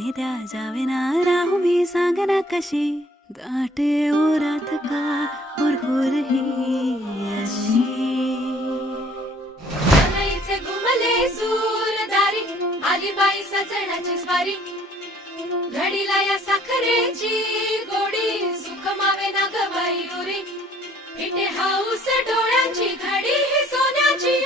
नाही त्या जावेना राहू मी सांगना कशी दाटे ओरात का हुरहुर ही अशी सनईचे घुमले सूरदारी आली बाई सजणाची स्वारी घडीला या साखरेची गोडी सुख मावे ना ग बाई उरी इथे हाऊस डोळ्यांची घडी ही सोन्याची